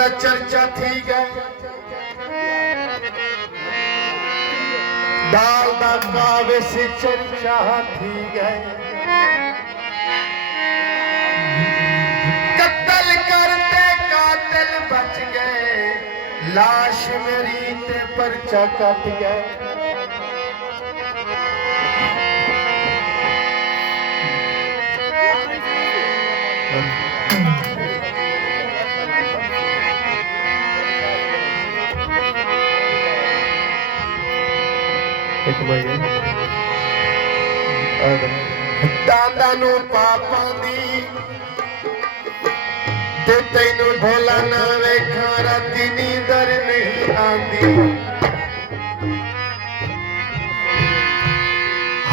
दा चर्चा थी गए दाल दा कावे से चर्चा थी गए कत्ल करते कातिल बच गए लाश मेरी ते परचा कट गए दादा नू पापा दी ते तैनू भोला ना वेखा राती नींदर नहीं आंदी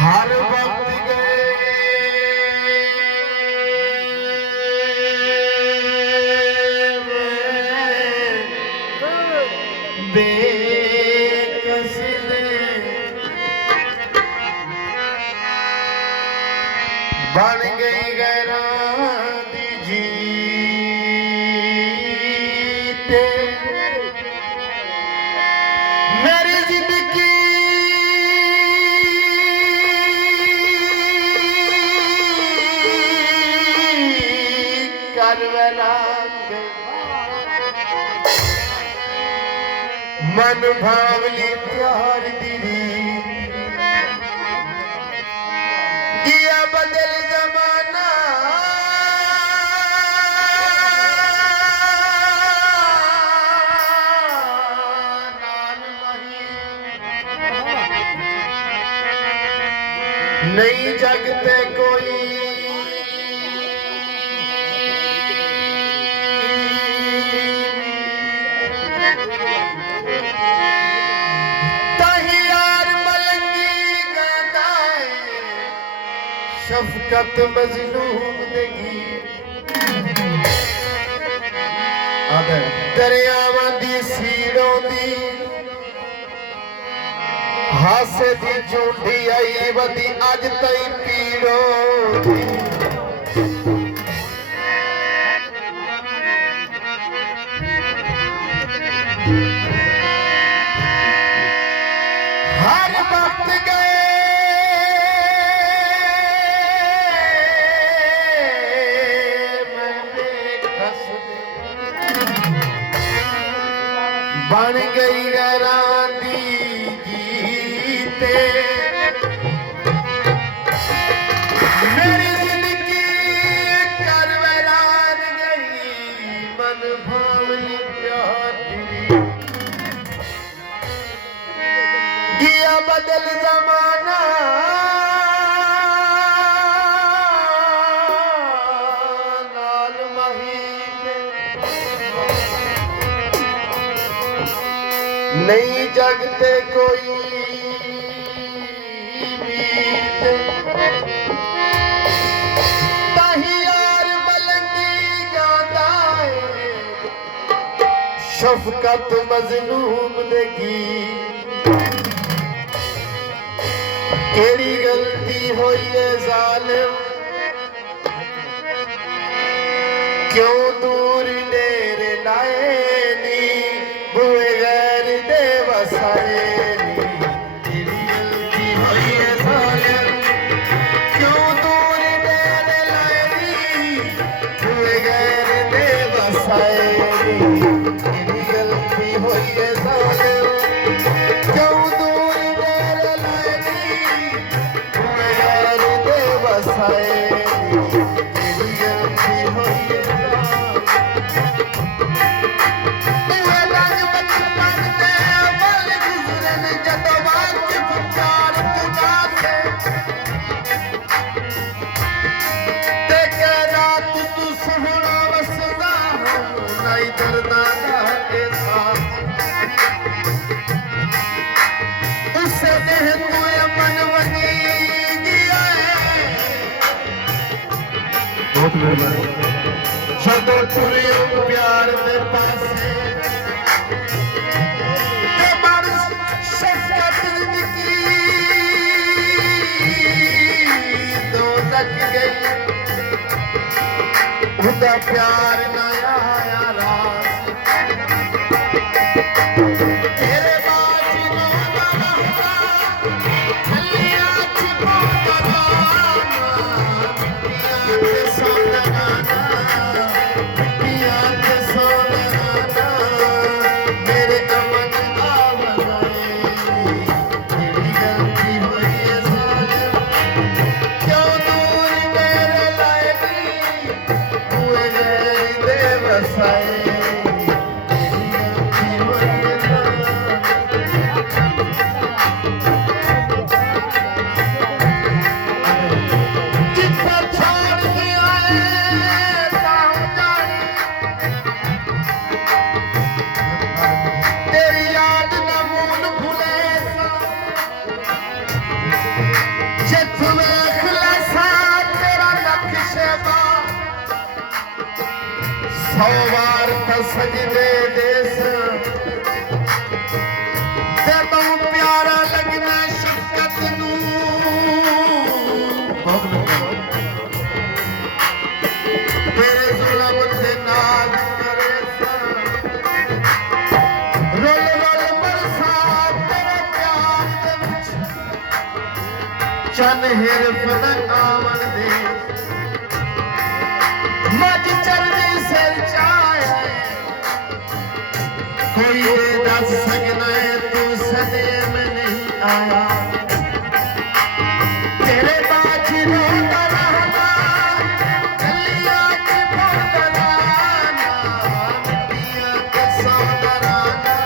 हर वक्त गए बन गई गैरां दी जीत मेरी जिंदगी कर वैराग मन भावली प्यार दी दिया बदल जमाना नहीं जगते कोई शफकत मजलूम देगी दरियावां दी सीड़ों दी हासे दी झूठी आई वदी अज तई पीड़ों दी हर वक्त गए बन गई गैरां दी जीते मेरी जिंदगी कर वैरान गई मन भावली प्यार दिया बदल जमाना नाल महीने नहीं जगते कोई ताही यार मलंगी गाता है शफकत मजलूम देगी केड़ी गलती हुई है जालिम क्यों दूर डेरे लाए नी बुए गैर दे वसाए नी तेरी गलती हुई है जालिम क्यों दूर डेरे लाए नी बुए गैर दे वसाए नी तेरी गलती हुई है जालिम क्यों दूर डेरे लाए नी बुए गैर दे वसाए नी तेरी गलती हुई है सदो तुरियो प्यार दे पासे ते बारिश शफकत जिंदगी दो लग गई उदा प्यार ना आया रास देस ते बहु प्यारा लगना शफकत नू तेरे जुल्म ते नाज करे रोल रोल बरसात तेरे प्यार दे विच चन हिरफ न आवन दे मज चरदी सिर चाहे कोई ये दस सकना है तू सदे में नहीं आया तेरे बाजी रोता रहना गलियां की फोटराना मिट्टियां के सौंदराना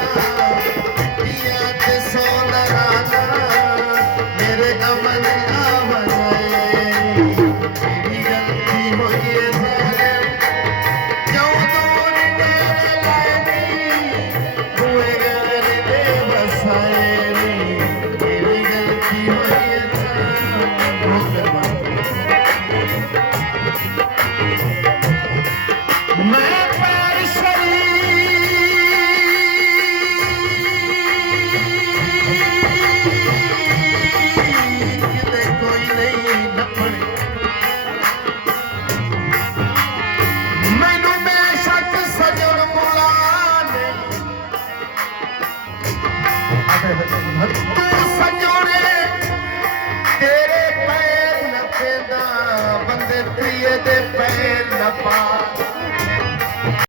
मिट्टियां के सौंदराना मेरे अमन आवाज़ मेरी गलती हुई है क्यों दूर तेरे लायनी हुए घर दे बसाए मेरी गलती हुई है मैं पैर शरीक ते कोई नहीं नपने मैनू बेशक सजन मुला नहीं तू सजोने तेरे पैर न पेदा बंदे प्रिय दे पैर न पा